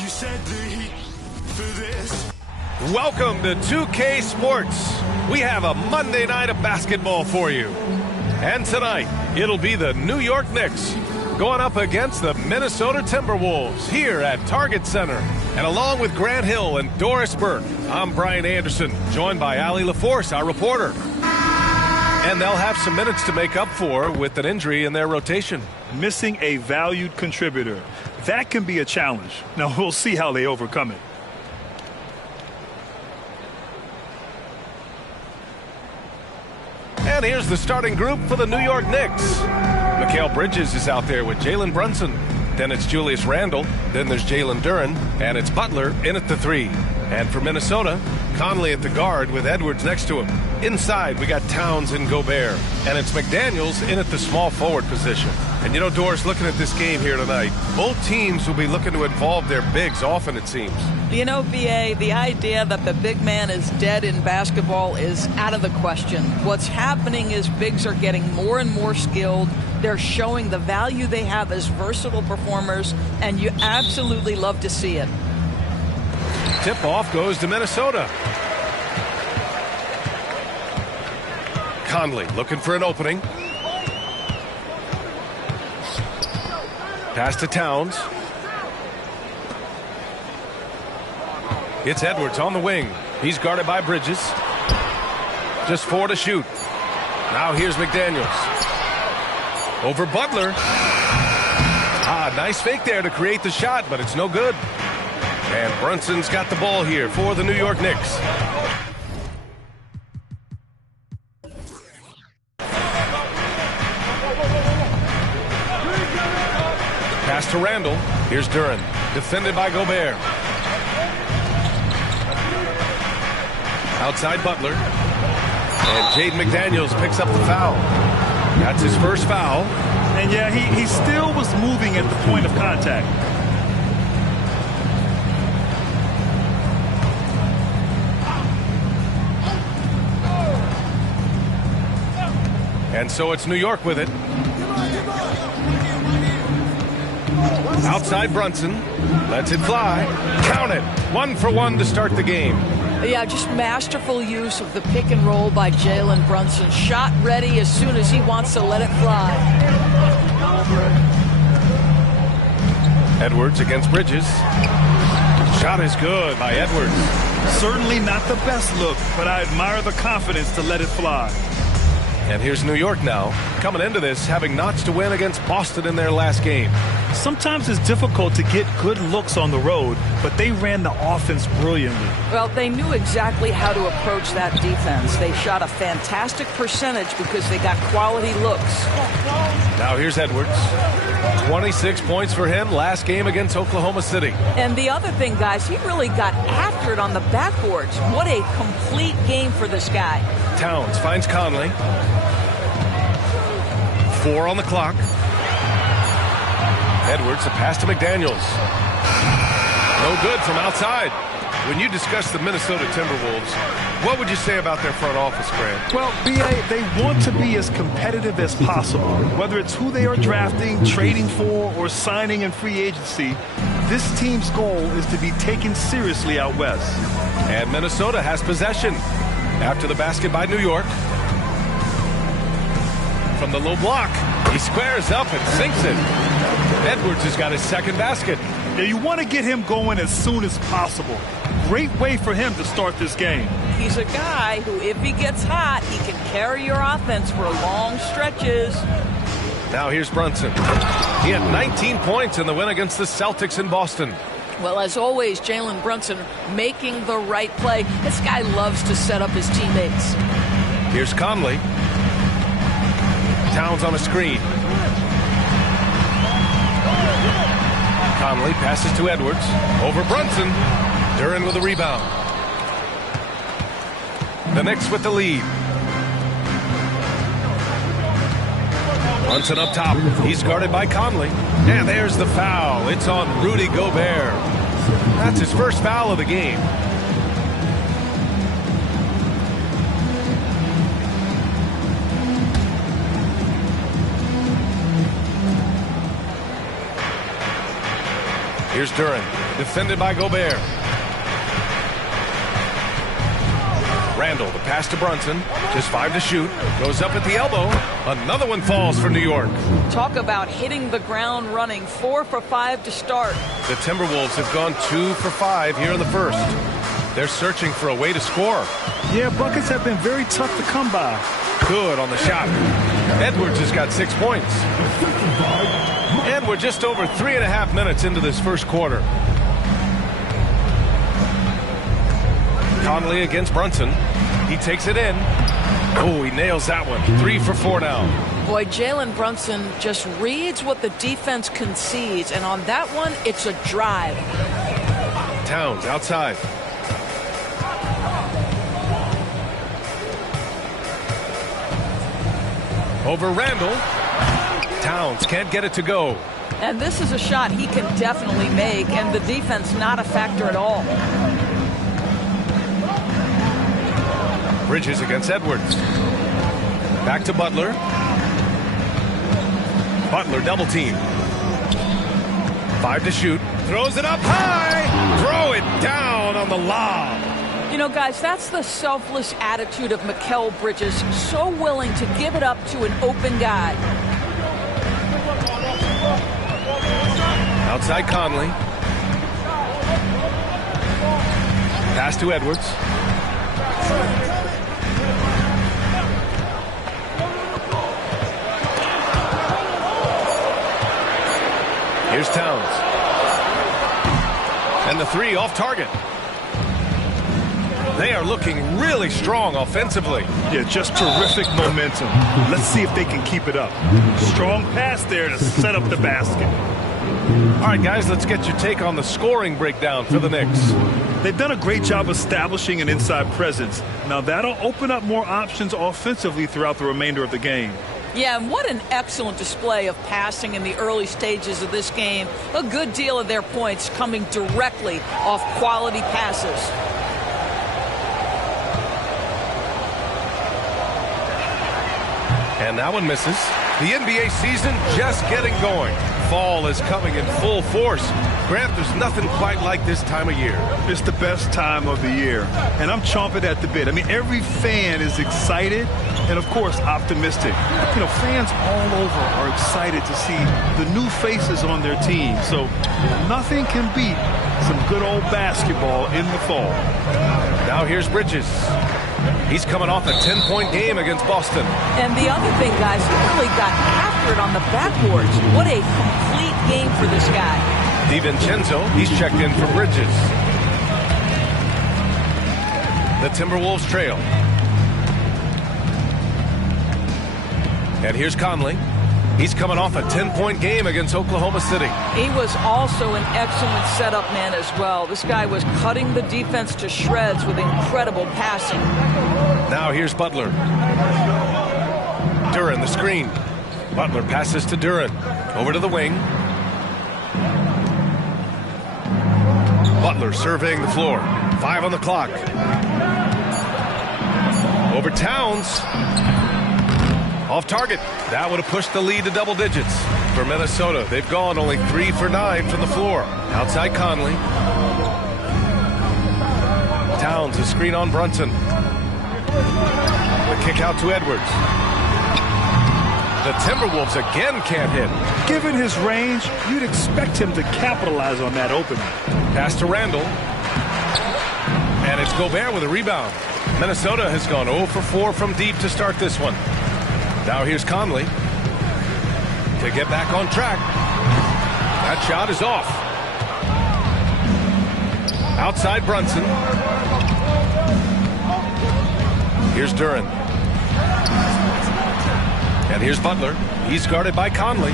You said the heat for this. Welcome to 2K Sports. We have a Monday night of basketball for you. And tonight, it'll be the New York Knicks going up against the Minnesota Timberwolves here at Target Center. And along with Grant Hill and Doris Burke, I'm Brian Anderson, joined by Allie LaForce, our reporter. And they'll have some minutes to make up for with an injury in their rotation. Missing a valued contributor. That can be a challenge. Now, we'll see how they overcome it. And here's the starting group for the New York Knicks. Mikal Bridges is out there with Jalen Brunson. Then it's Julius Randle. Then there's Jalen Duren. And it's Butler in at the 3. And for Minnesota, Conley at the guard with Edwards next to him. Inside, we got Towns and Gobert. And it's McDaniels in at the small forward position. And you know, Doris, looking at this game here tonight, both teams will be looking to involve their bigs often, it seems. You know, B.A., the idea that the big man is dead in basketball is out of the question. What's happening is bigs are getting more and more skilled. They're showing the value they have as versatile performers, and you absolutely love to see it. Tip-off goes to Minnesota. Conley looking for an opening. Pass to Towns. It's Edwards on the wing. He's guarded by Bridges. Just 4 to shoot. Now here's McDaniels. Over Butler. Nice fake there to create the shot, but it's no good. And Brunson's got the ball here for the New York Knicks. Pass to Randle. Here's Duren. Defended by Gobert. Outside Butler. And Jaden McDaniels picks up the foul. That's his first foul. And yeah, he still was moving at the point of contact. And so it's New York with it. Outside Brunson. Lets it fly. Count it. 1 for 1 to start the game. Yeah, just masterful use of the pick and roll by Jalen Brunson. Shot ready as soon as he wants to let it fly. Edwards against Bridges. Shot is good by Edwards. Certainly not the best look, but I admire the confidence to let it fly. And here's New York now, coming into this, having notched a win against Boston in their last game. Sometimes it's difficult to get good looks on the road, but they ran the offense brilliantly. Well, they knew exactly how to approach that defense. They shot a fantastic percentage because they got quality looks. Now here's Edwards. 26 points for him last game against Oklahoma City. And the other thing, guys, he really got after it on the backboards. What a complete game for this guy. Towns finds Conley. 4 on the clock. Edwards, a pass to McDaniels. No good from outside. When you discuss the Minnesota Timberwolves, what would you say about their front office, Grant? Well, B.A., they want to be as competitive as possible. Whether it's who they are drafting, trading for, or signing in free agency, this team's goal is to be taken seriously out west. And Minnesota has possession after the basket by New York. From the low block, he squares up and sinks it. Edwards has got his second basket. Now you want to get him going as soon as possible. Great way for him to start this game. He's a guy who, if he gets hot, he can carry your offense for long stretches. Now here's Brunson. He had 19 points in the win against the Celtics in Boston. Well, as always, Jalen Brunson making the right play. This guy loves to set up his teammates. Here's Conley. Towns on a screen. Conley passes to Edwards. Over Brunson. Duren with a rebound. The Knicks with the lead. Brunson up top. He's guarded by Conley. And there's the foul. It's on Rudy Gobert. That's his first foul of the game. Here's Duren. Defended by Gobert. Randall, the pass to Brunson. Just 5 to shoot. Goes up at the elbow. Another one falls for New York. Talk about hitting the ground running. 4 for 5 to start. The Timberwolves have gone 2 for 5 here in the first. They're searching for a way to score. Yeah, buckets have been very tough to come by. Good on the shot. Edwards has got 6 points. And we're just over 3.5 minutes into this first quarter. Conley against Brunson. He takes it in. Oh, he nails that one. 3 for 4 now. Boy, Jalen Brunson just reads what the defense concedes, and on that one, it's a drive. Towns outside. Over Randall. Towns can't get it to go. And this is a shot he can definitely make, and the defense not a factor at all. Bridges against Edwards. Back to Butler. Butler double team. 5 to shoot. Throws it up high. Throw it down on the lob. You know, guys, that's the selfless attitude of Mikal Bridges. So willing to give it up to an open guy. Outside Conley. Pass to Edwards. Here's Towns. And the 3 off target. They are looking really strong offensively. Yeah, just terrific momentum. Let's see if they can keep it up. Strong pass there to set up the basket. All right, guys, let's get your take on the scoring breakdown for the Knicks. They've done a great job establishing an inside presence. Now, that'll open up more options offensively throughout the remainder of the game. Yeah, and what an excellent display of passing in the early stages of this game. A good deal of their points coming directly off quality passes. And that one misses. The NBA season just getting going. Fall is coming in full force. Grant, there's nothing quite like this time of year. It's the best time of the year, and I'm chomping at the bit. I mean, every fan is excited and, of course, optimistic. You know, fans all over are excited to see the new faces on their team. So nothing can beat some good old basketball in the fall. Now here's Bridges. He's coming off a 10-point game against Boston. And the other thing, guys, he really got after it on the backboards. What a complete game for this guy. DiVincenzo, he's checked in for Bridges. The Timberwolves trail. And here's Conley. He's coming off a 10-point game against Oklahoma City. He was also an excellent setup man as well. This guy was cutting the defense to shreds with incredible passing. Now here's Butler. Duren, the screen. Butler passes to Duren. Over to the wing. Butler surveying the floor. 5 on the clock. Over Towns. Off target. That would have pushed the lead to double digits. For Minnesota, they've gone only 3 for 9 from the floor. Outside Conley. Towns, a screen on Brunson. The kick out to Edwards. The Timberwolves again can't hit. Given his range, you'd expect him to capitalize on that opening. Pass to Randall. And it's Gobert with a rebound. Minnesota has gone 0 for 4 from deep to start this one. Now here's Conley to get back on track. That shot is off. Outside Brunson. Here's Duren. And here's Butler. He's guarded by Conley.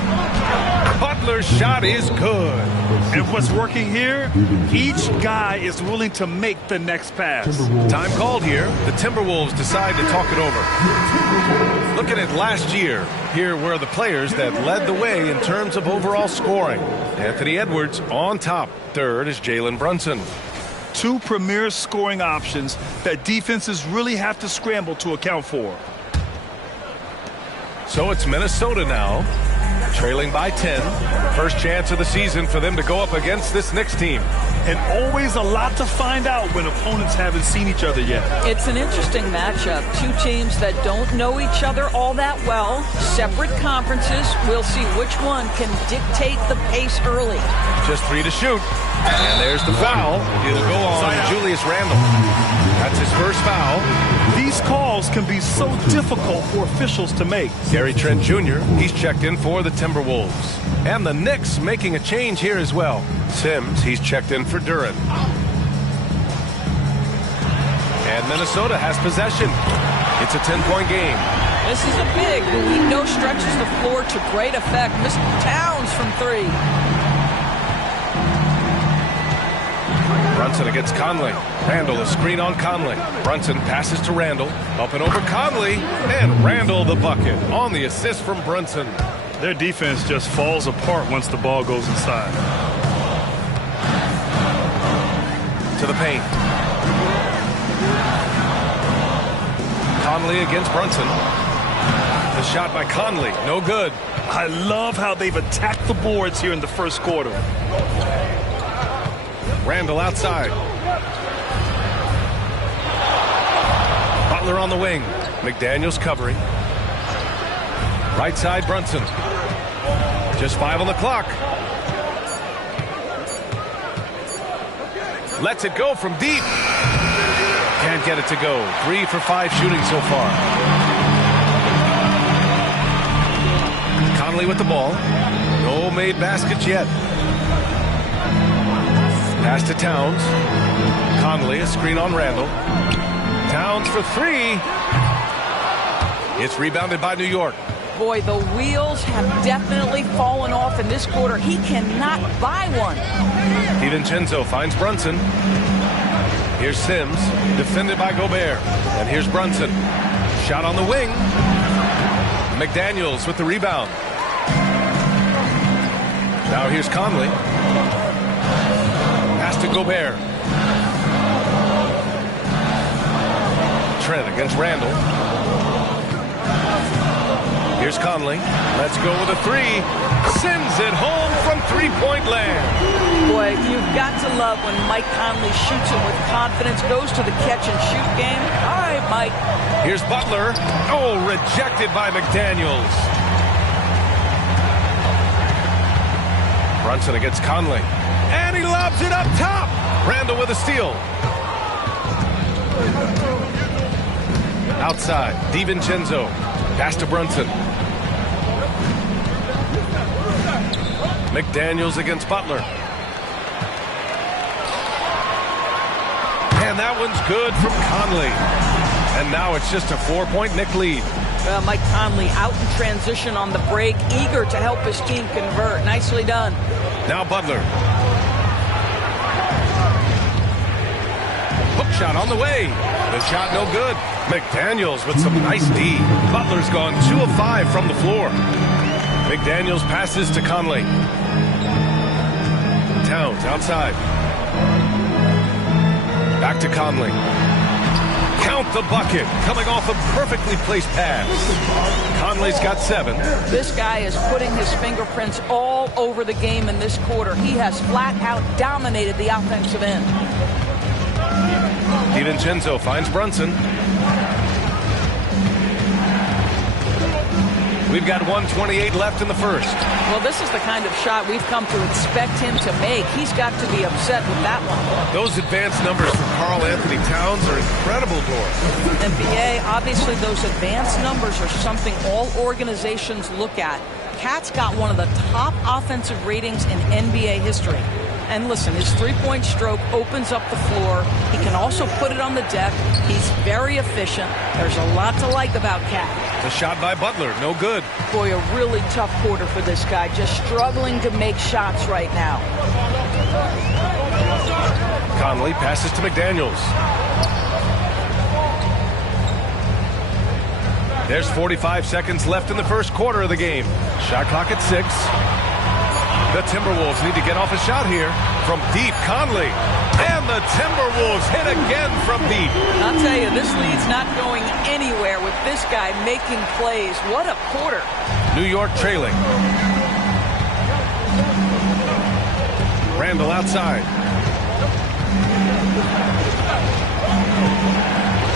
Butler's shot is good. And what's working here, each guy is willing to make the next pass. Time called here. The Timberwolves decide to talk it over. Looking at last year, here were the players that led the way in terms of overall scoring. Anthony Edwards on top. Third is Jalen Brunson. 2 premier scoring options that defenses really have to scramble to account for. So it's Minnesota now. trailing by 10. First chance of the season for them to go up against this Knicks team. And always a lot to find out when opponents haven't seen each other yet. It's an interesting matchup. Two teams that don't know each other all that well. Separate conferences. We'll see which one can dictate the pace early. Just 3 to shoot. And there's the foul. It'll go on Julius Randle. That's his first foul. These calls can be so difficult for officials to make. Gary Trent Jr., he's checked in for the Timberwolves. And the Knicks making a change here as well. Sims, he's checked in for Duren. And Minnesota has possession. It's a 10-point game. This is a big who we know stretches the floor to great effect. Mr. Towns from 3. Brunson against Conley. Randle, a screen on Conley. Brunson passes to Randle. Up and over Conley. And Randle the bucket on the assist from Brunson. Their defense just falls apart once the ball goes inside. To the paint. Conley against Brunson. The shot by Conley, no good. I love how they've attacked the boards here in the first quarter. Randle outside. Butler on the wing. McDaniels covering. Right side, Brunson. Just 5 on the clock. Lets it go from deep. Can't get it to go. 3 for 5 shooting so far. Conley with the ball. No made baskets yet. Pass to Towns. Conley, a screen on Randle. Towns for 3. It's rebounded by New York. Boy, the wheels have definitely fallen off in this quarter. He cannot buy one. DiVincenzo finds Brunson. Here's Sims, defended by Gobert. And here's Brunson. Shot on the wing. McDaniels with the rebound. Now here's Conley. Pass to Gobert. Trent against Randle. Here's Conley. Let's go with a 3. Sends it home from 3-point land. Boy, you've got to love when Mike Conley shoots it with confidence, goes to the catch-and-shoot game. All right, Mike. Here's Butler. Oh, rejected by McDaniels. Brunson against Conley. And he lobs it up top. Randle with a steal. Outside, DiVincenzo. Pass to Brunson. McDaniels against Butler. And that one's good from Conley. And now it's just a 4-point Knick lead. Mike Conley out in transition on the break, eager to help his team convert. Nicely done. Now Butler. Hook shot on the way. The shot no good. McDaniels with some nice D. Butler's gone 2 of 5 from the floor. McDaniels passes to Conley. Towns outside. Back to Conley. Count the bucket. Coming off a perfectly placed pass. Conley's got 7. This guy is putting his fingerprints all over the game in this quarter. He has flat out dominated the offensive end. DiVincenzo finds Brunson. We've got 1:28 left in the first. Well, this is the kind of shot we've come to expect him to make. He's got to be upset with that one. Those advanced numbers from Karl Anthony Towns are incredible to us. NBA, obviously those advanced numbers are something all organizations look at. Cat's got one of the top offensive ratings in NBA history. And listen, his three-point stroke opens up the floor. He can also put it on the deck. He's very efficient. There's a lot to like about Cat. The shot by Butler, no good. Boy, a really tough quarter for this guy. Just struggling to make shots right now. Conley passes to McDaniels. There's 45 seconds left in the first quarter of the game. Shot clock at 6. The Timberwolves need to get off a shot here. From deep, Conley. And the Timberwolves hit again from deep. I'll tell you, this lead's not going anywhere with this guy making plays. What a quarter. New York trailing. Randall outside.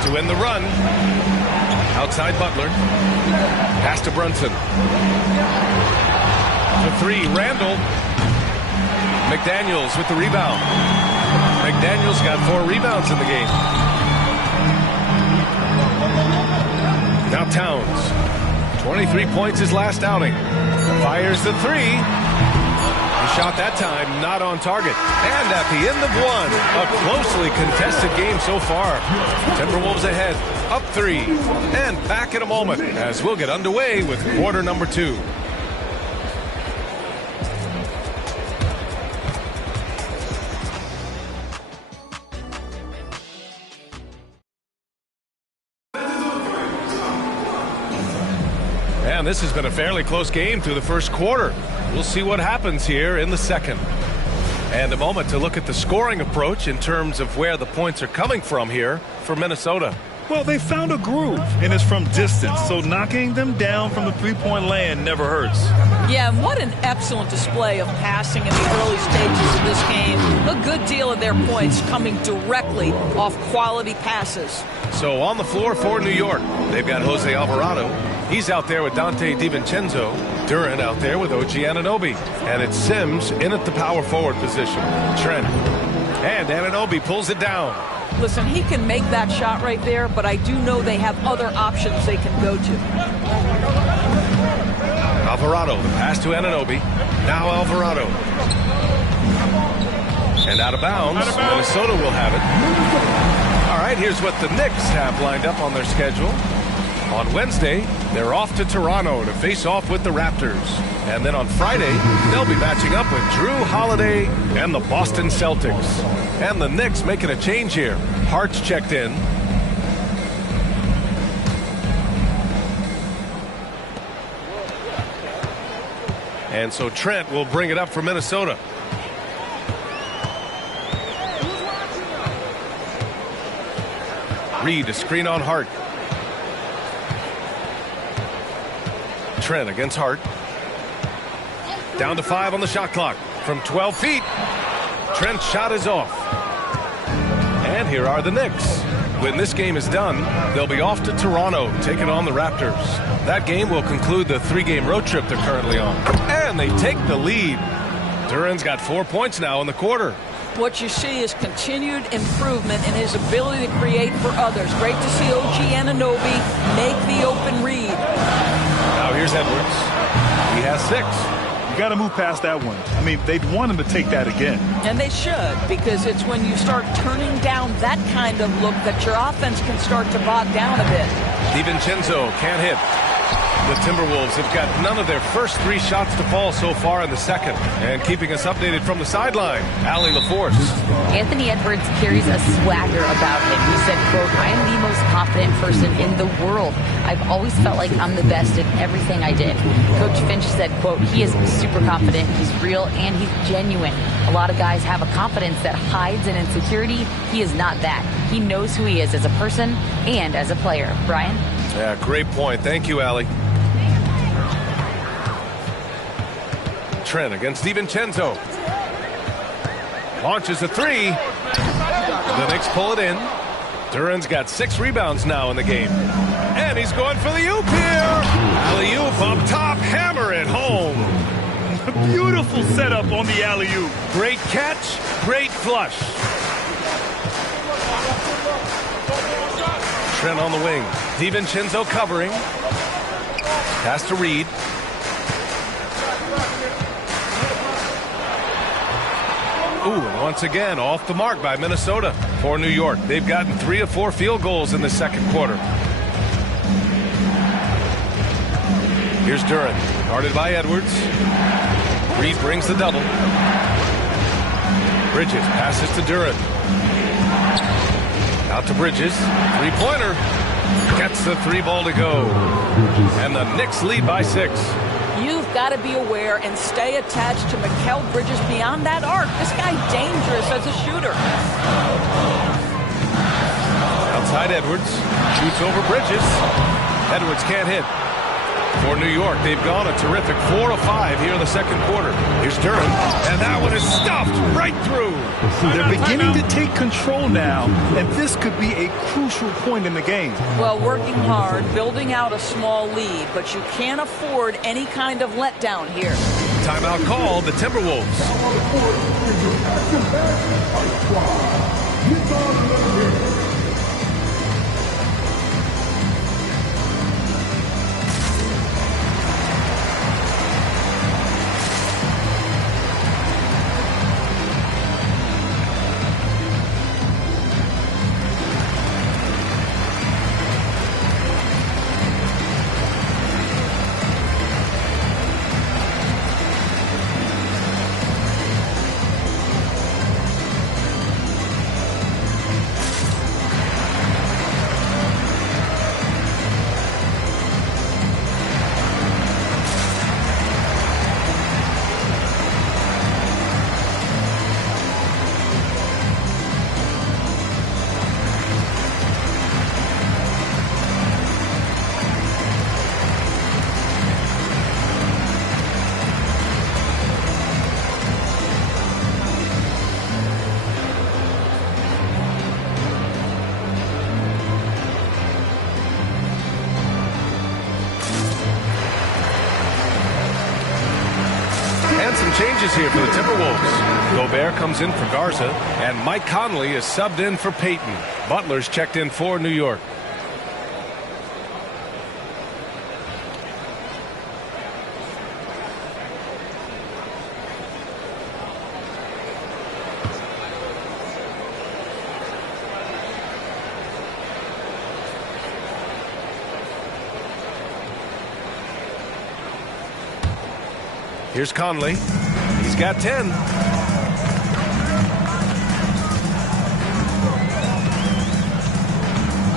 To win the run. Outside Butler. Pass to Brunson. The three, Randall. McDaniels with the rebound. McDaniels got 4 rebounds in the game. Now Towns. 23 points his last outing. Fires the three. He shot that time, not on target. And at the end of one, a closely contested game so far. Timberwolves ahead, up 3. And back in a moment as we'll get underway with quarter number 2. And this has been a fairly close game through the first quarter. We'll see what happens here in the second. And a moment to look at the scoring approach in terms of where the points are coming from here for Minnesota. Well, they found a groove, and it's from distance, so knocking them down from the three-point land never hurts. Yeah, and what an excellent display of passing in the early stages of this game. A good deal of their points coming directly off quality passes. So on the floor for New York, they've got Jose Alvarado. He's out there with Dante DiVincenzo. Duran out there with OG Anunoby. And it's Sims in at the power forward position. Trent. And Anunoby pulls it down. Listen, he can make that shot right there, but I do know they have other options they can go to. Alvarado, the pass to Anunoby. Now Alvarado. And out of bounds. Minnesota will have it. All right, here's what the Knicks have lined up on their schedule. On Wednesday, they're off to Toronto to face off with the Raptors. And then on Friday, they'll be matching up with Drew Holiday and the Boston Celtics. And the Knicks making a change here. Hart's checked in. And so Trent will bring it up for Minnesota. Reed, a screen on Hart. Trent against Hart. Down to 5 on the shot clock from 12 feet. Trent's shot is off. And here are the Knicks. When this game is done, they'll be off to Toronto, taking on the Raptors. That game will conclude the 3-game road trip they're currently on. And they take the lead. Duran's got 4 points now in the quarter. What you see is continued improvement in his ability to create for others. Great to see OG Anunoby make the open read. Now here's Edwards. He has 6. You got to move past that one. I mean, they'd want him to take that again. And they should, because it's when you start turning down that kind of look that your offense can start to bog down a bit. DiVincenzo can't hit. The Timberwolves have got none of their first 3 shots to fall so far in the second. And keeping us updated from the sideline, Allie LaForce. Anthony Edwards carries a swagger about him. He said, quote, "I am the most confident person in the world. I've always felt like I'm the best at everything I did." Coach Finch said, quote, "He is super confident, he's real, and he's genuine. A lot of guys have a confidence that hides an insecurity. He is not that. He knows who he is as a person and as a player." Brian? Yeah, great point. Thank you, Allie. Trent against DiVincenzo. Launches a 3. The Knicks pull it in. Duran's got 6 rebounds now in the game. And he's going for the oop here. Alley-oop up top. Hammer it home. Beautiful setup on the alley-oop. Great catch. Great flush. Trent on the wing. DiVincenzo covering. Pass to Reed. Ooh, and once again, off the mark by Minnesota. For New York, they've gotten 3 of 4 field goals in the second quarter. Here's Duran, guarded by Edwards. Reed brings the double. Bridges passes to Duran. Out to Bridges. 3-pointer. Gets the 3 ball to go. And the Knicks lead by 6. You've got to be aware and stay attached to Mikal Bridges beyond that arc. This guy's dangerous as a shooter. Outside Edwards. Shoots over Bridges. Edwards can't hit. For New York, they've gone a terrific 4 of 5 here in the second quarter. Here's Durham, and that one is stuffed right through. They're beginning to take control now, and this could be a crucial point in the game. Well, working hard, building out a small lead, but you can't afford any kind of letdown here. Timeout called, the Timberwolves. Some changes here for the Timberwolves. Gobert comes in for Garza, and Mike Conley is subbed in for Payton. Butler's checked in for New York. Here's Conley. He's got 10.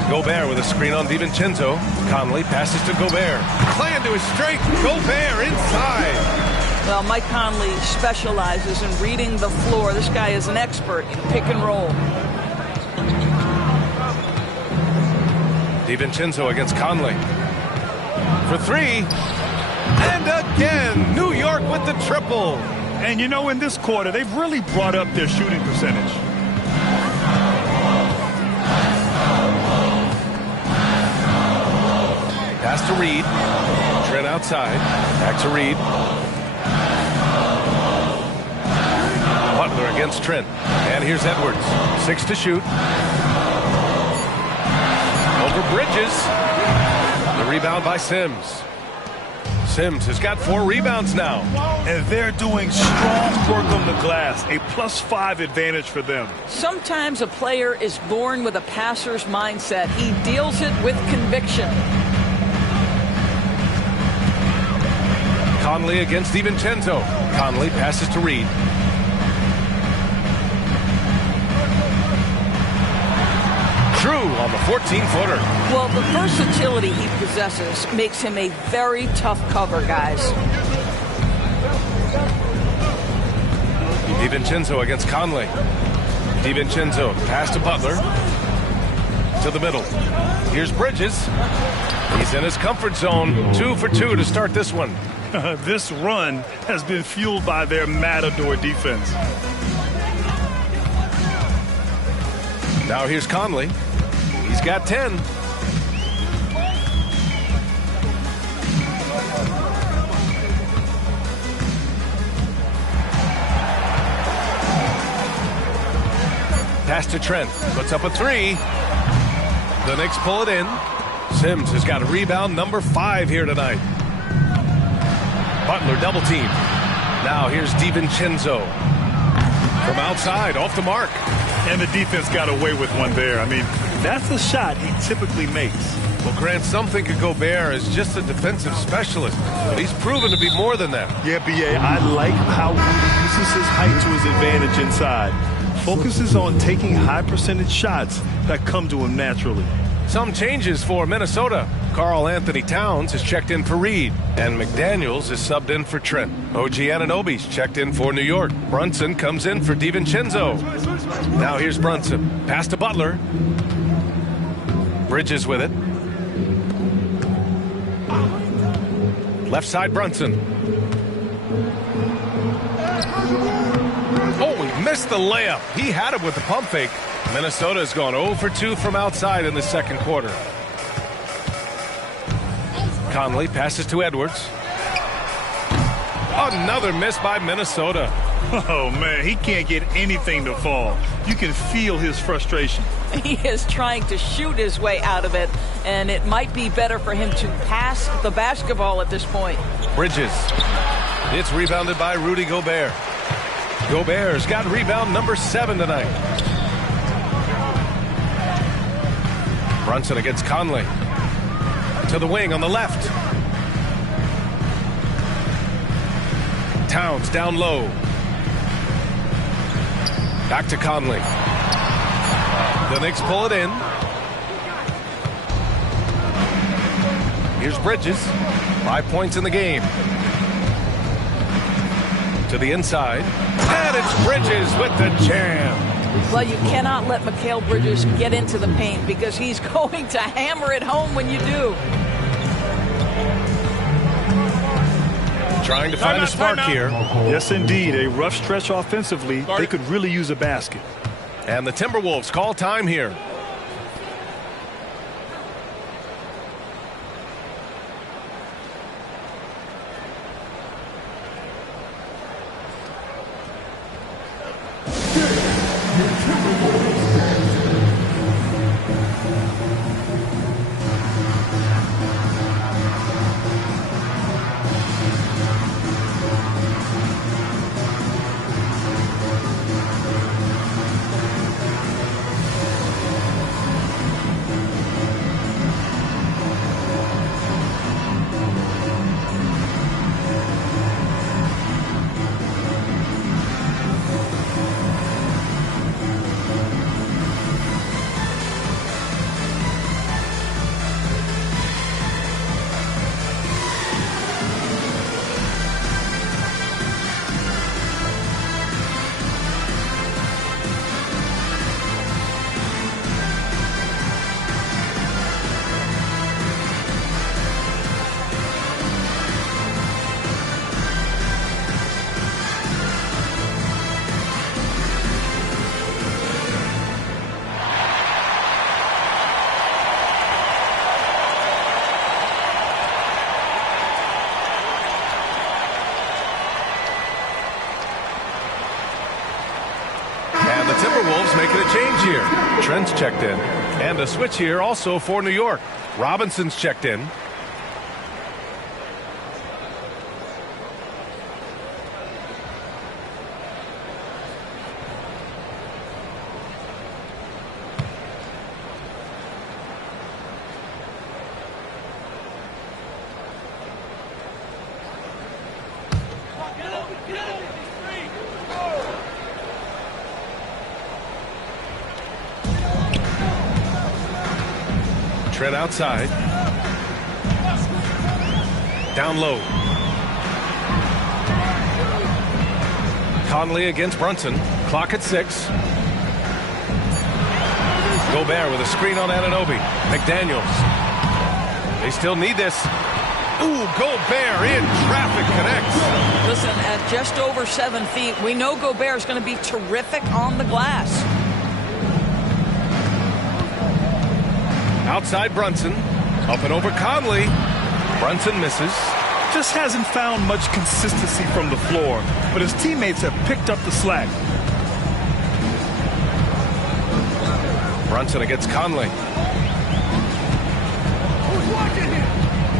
Gobert with a screen on DiVincenzo. Conley passes to Gobert. Playing to his strength. Gobert inside. Well, Mike Conley specializes in reading the floor. This guy is an expert in pick and roll. DiVincenzo against Conley. For three. And again, New York with the triple. And you know, in this quarter, they've really brought up their shooting percentage. Pass to Reed. Trent outside. Back to Reed. Butler against Trent. And here's Edwards. 6 to shoot. Over Bridges. The rebound by Sims. Sims has got 4 rebounds now. And they're doing strong work on the glass. A +5 advantage for them. Sometimes a player is born with a passer's mindset. He deals it with conviction. Conley against DiVincenzo. Conley passes to Reed. Drew on the 14-footer. Well, the versatility he possesses makes him a very tough cover, guys. DiVincenzo against Conley. DiVincenzo pass to Butler. To the middle. Here's Bridges. He's in his comfort zone. 2 for 2 to start this one. This run has been fueled by their matador defense. Now here's Conley. He's got 10. Pass to Trent. Puts up a 3. The Knicks pull it in. Sims has got a rebound number 5 here tonight. Butler double team. Now here's DiVincenzo. From outside, off the mark. And the defense got away with one there. I mean, that's a shot he typically makes. Well, Grant, some think of Gobert as just a defensive specialist, but he's proven to be more than that. Yeah, B.A., I like how he uses his height to his advantage inside. Focuses on taking high percentage shots that come to him naturally. Some changes for Minnesota. Karl Anthony Towns has checked in for Reed, and McDaniels is subbed in for Trent. OG Anunoby's checked in for New York. Brunson comes in for DiVincenzo. Now here's Brunson. Pass to Butler. Bridges with it. Left side, Brunson. Oh, he missed the layup. He had it with the pump fake. Minnesota has gone 0 for 2 from outside in the second quarter. Conley passes to Edwards. Another miss by Minnesota. Oh, man, he can't get anything to fall. You can feel his frustration. He is trying to shoot his way out of it, and it might be better for him to pass the basketball at this point. Bridges. It's rebounded by Rudy Gobert. Gobert's got rebound number 7 tonight. Brunson against Conley. To the wing on the left. Towns down low. Back to Conley. The Knicks pull it in. Here's Bridges. 5 points in the game. To the inside. And it's Bridges with the jam. Well, you cannot let Mikal Bridges get into the paint because he's going to hammer it home when you do. Trying to find a spark here. Yes, indeed. A rough stretch offensively. They could really use a basket. And the Timberwolves call time here. Timberwolves making a change here. Trent's checked in. And a switch here also for New York. Robinson's checked in. Trent outside. Down low. Conley against Brunson. Clock at 6. Gobert with a screen on Anunoby. McDaniels. They still need this. Ooh, Gobert in traffic connects. Listen, at just over 7 feet, we know Gobert is going to be terrific on the glass. Outside Brunson. Up and over Conley. Brunson misses. Just hasn't found much consistency from the floor, but his teammates have picked up the slack. Brunson against Conley.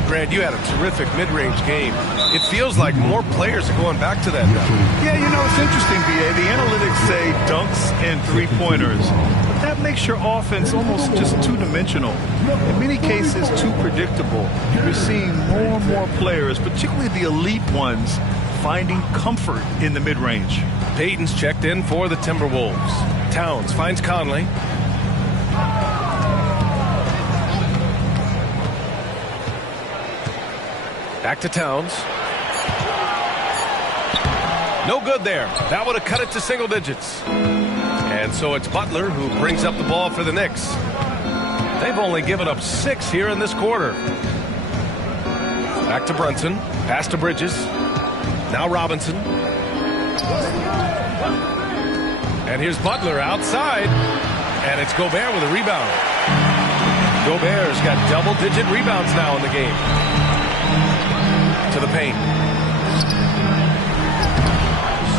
Grant, you had a terrific mid-range game. It feels like more players are going back to that now. Yeah, you know, it's interesting, B.A. The analytics say dunks and three-pointers. But that makes your offense almost just two-dimensional. In many cases, too predictable. You're seeing more and more players, particularly the elite ones, finding comfort in the mid-range. Payton's checked in for the Timberwolves. Towns finds Conley. Back to Towns. No good there. That would have cut it to single digits. And so it's Butler who brings up the ball for the Knicks. They've only given up 6 here in this quarter. Back to Brunson. Pass to Bridges. Now Robinson. And here's Butler outside. And it's Gobert with a rebound. Gobert's got double-digit rebounds now in the game. To the paint.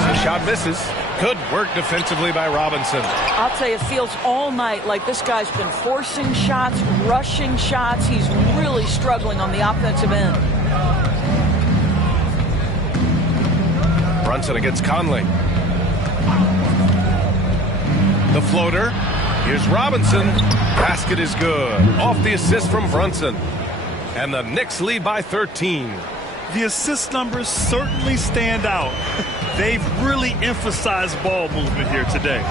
The shot misses. Good work defensively by Robinson. I'll tell you, it feels all night like this guy's been forcing shots, rushing shots. He's really struggling on the offensive end. Brunson against Conley. The floater. Here's Robinson. Basket is good. Off the assist from Brunson. And the Knicks lead by 13. The assist numbers certainly stand out. They've really emphasized ball movement here today.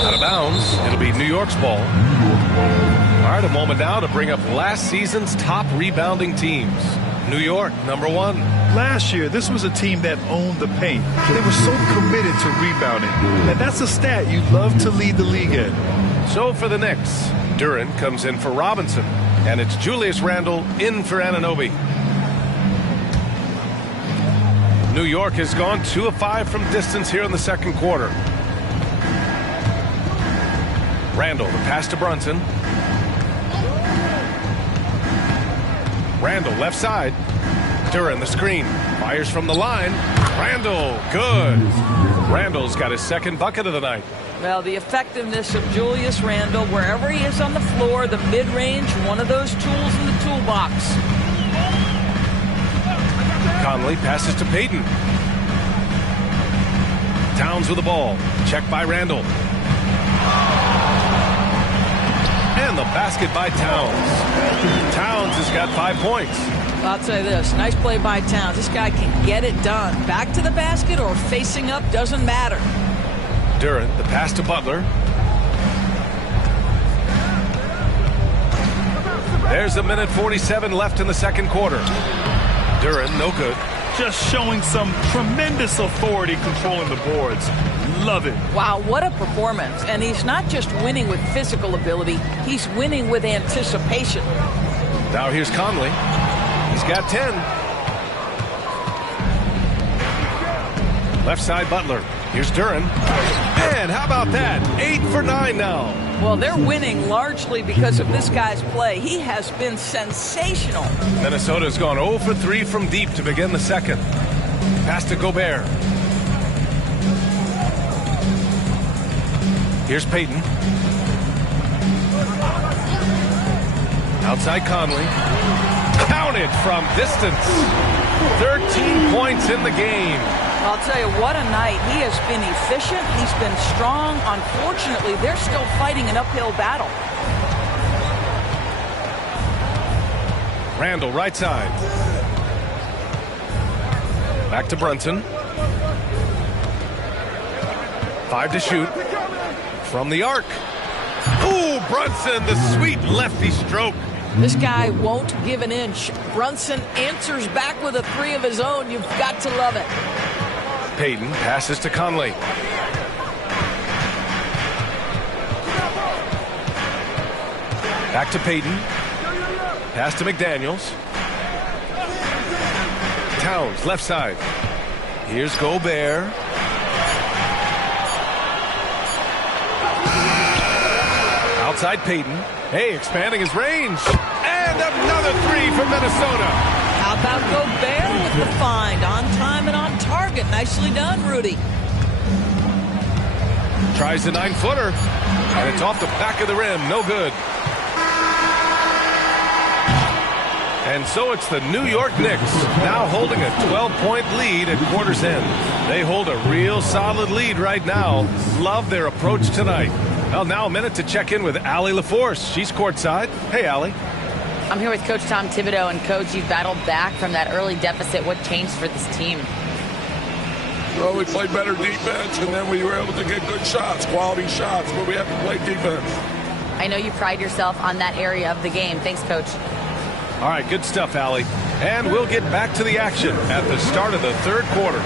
Out of bounds. It'll be New York's ball. All right, a moment now to bring up last season's top rebounding teams. New York, number 1. Last year, this was a team that owned the paint. They were so committed to rebounding. And that's a stat you love to lead the league in. So for the Knicks, Duren comes in for Robinson. And it's Julius Randle in for Anunoby. New York has gone 2 of 5 from distance here in the second quarter. Randle, the pass to Brunson. Randle, left side. Duren, the screen. Fires from the line. Randle, good. Randle's got his second bucket of the night. Well, the effectiveness of Julius Randle, wherever he is on the floor, the mid-range, one of those tools in the toolbox. Conley passes to Payton. Towns with the ball. Checked by Randle. And the basket by Towns. Towns has got 5 points. I'll tell you this, nice play by Towns. This guy can get it done. Back to the basket or facing up, doesn't matter. Duren, the pass to Butler. There's a minute 47 left in the second quarter. Duren, no good. Just showing some tremendous authority controlling the boards. Love it. Wow, what a performance. And he's not just winning with physical ability, he's winning with anticipation. Now here's Conley. He's got 10. Left side Butler. Here's Duren. And how about that? 8 for 9 now. Well, they're winning largely because of this guy's play. He has been sensational. Minnesota's gone 0 for 3 from deep to begin the second. Pass to Gobert. Here's Payton. Outside Conley. Counted from distance. 13 points in the game. I'll tell you, what a night. He has been efficient. He's been strong. Unfortunately, they're still fighting an uphill battle. Randle, right side. Back to Brunson. 5 to shoot. From the arc. Ooh, Brunson, the sweet lefty stroke. This guy won't give an inch. Brunson answers back with a 3 of his own. You've got to love it. Payton passes to Conley. Back to Payton. Pass to McDaniels. Towns, left side. Here's Gobert. Outside Payton. Hey, expanding his range. And another 3 for Minnesota. How about Gobert with the find? On time and on target. Nicely done, Rudy. Tries the 9-footer. And it's off the back of the rim. No good. And so it's the New York Knicks now holding a 12-point lead at quarter's end. They hold a real solid lead right now. Love their approach tonight. Well, now a minute to check in with Allie LaForce. She's courtside. Hey, Allie. I'm here with Coach Tom Thibodeau, and Coach, you've battled back from that early deficit. What changed for this team? Well, we played better defense, and then we were able to get good shots, quality shots, but we have to play defense. I know you pride yourself on that area of the game. Thanks, Coach. All right, good stuff, Allie. And we'll get back to the action at the start of the third quarter.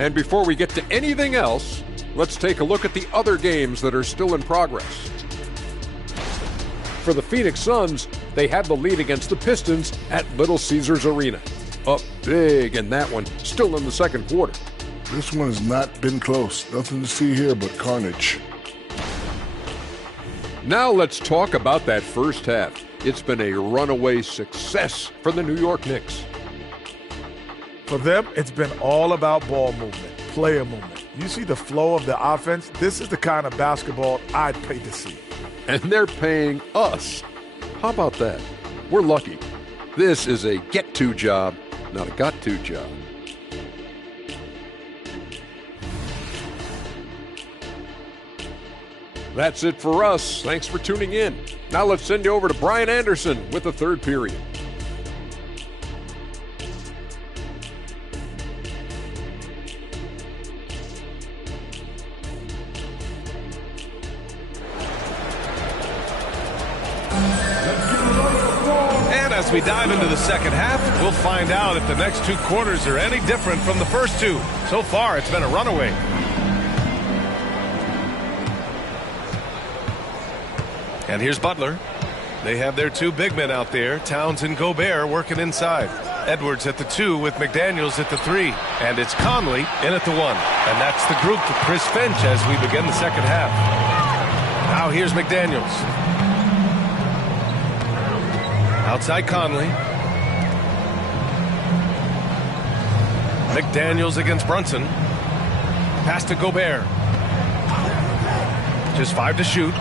And before we get to anything else, let's take a look at the other games that are still in progress. For the Phoenix Suns, they had the lead against the Pistons at Little Caesars Arena. Up big in that one, still in the second quarter. This one has not been close. Nothing to see here but carnage. Now let's talk about that first half. It's been a runaway success for the New York Knicks. For them, it's been all about ball movement, player movement. You see the flow of the offense? This is the kind of basketball I'd pay to see. And they're paying us. How about that? We're lucky. This is a get-to job, not a got-to job. That's it for us. Thanks for tuning in. Now let's send you over to Brian Anderson with the third period. And as we dive into the second half, we'll find out if the next two quarters are any different from the first two. So far, it's been a runaway. And here's Butler. They have their two big men out there, Towns and Gobert, working inside. Edwards at the 2 with McDaniels at the 3. And it's Conley in at the 1. And that's the group for Chris Finch as we begin the second half. Now here's McDaniels. Outside Conley. McDaniels against Brunson. Pass to Gobert. Just 5 to shoot.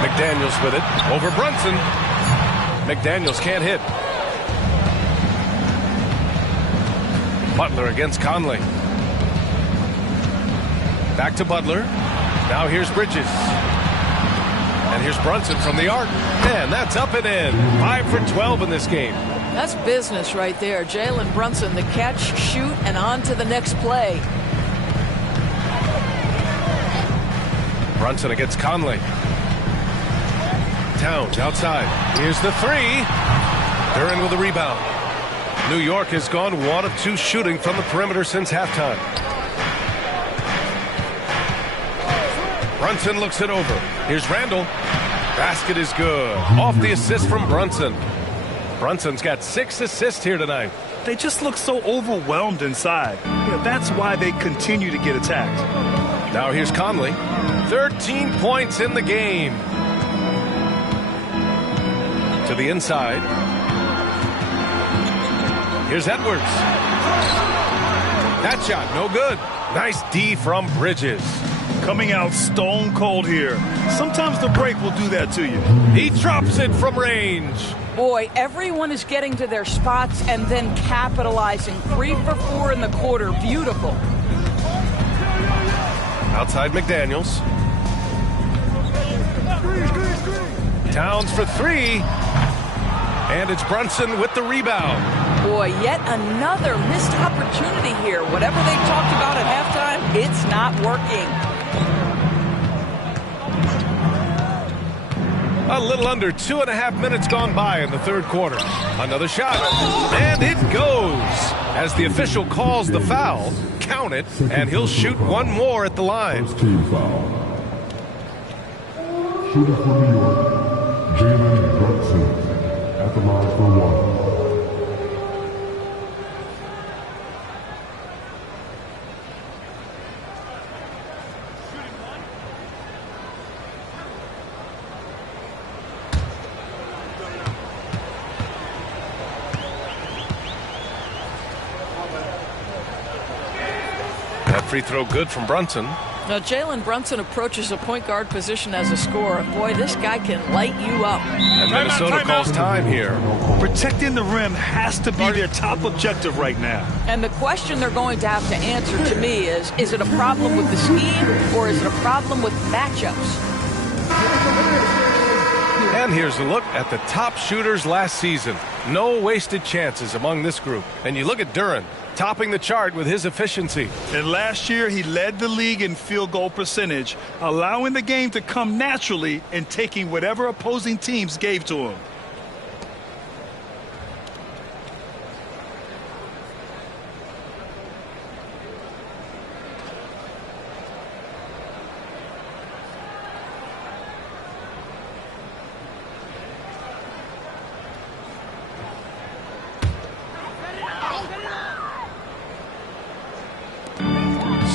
McDaniels with it. Over Brunson. McDaniels can't hit. Butler against Conley. Back to Butler. Now here's Bridges. And here's Brunson from the arc. And that's up and in. 5 for 12 in this game. That's business right there. Jalen Brunson, the catch, shoot, and on to the next play. Brunson against Conley. Towns outside. Here's the 3. Duren with the rebound. New York has gone 1 of 2 shooting from the perimeter since halftime. Brunson looks it over. Here's Randall. Basket is good. Off the assist from Brunson. Brunson's got 6 assists here tonight. They just look so overwhelmed inside. Yeah, that's why they continue to get attacked. Now here's Conley. 13 points in the game. To the inside. Here's Edwards. That shot, no good. Nice D from Bridges. Coming out stone cold here. Sometimes the break will do that to you. He drops it from range. Boy, everyone is getting to their spots and then capitalizing. 3 for 4 in the quarter. Beautiful. Outside McDaniels. Towns for 3. And it's Brunson with the rebound. Boy, yet another missed opportunity here. Whatever they talked about at halftime, it's not working. A little under 2.5 minutes gone by in the third quarter. Another shot. And it goes. As the official calls the foul, count it, and he'll shoot one more at the line. First team foul. Shooting for New York, Jalen Brunson. At the line for 1. That free throw good from Brunson. Now, Jalen Brunson approaches a point guard position as a scorer. Boy, this guy can light you up. And Minnesota calls time here. Protecting the rim has to be their top objective right now. And the question they're going to have to answer to me is it a problem with the scheme or is it a problem with matchups? And here's a look at the top shooters last season. No wasted chances among this group. And you look at Duren, topping the chart with his efficiency. And last year, he led the league in field goal percentage, allowing the game to come naturally and taking whatever opposing teams gave to him.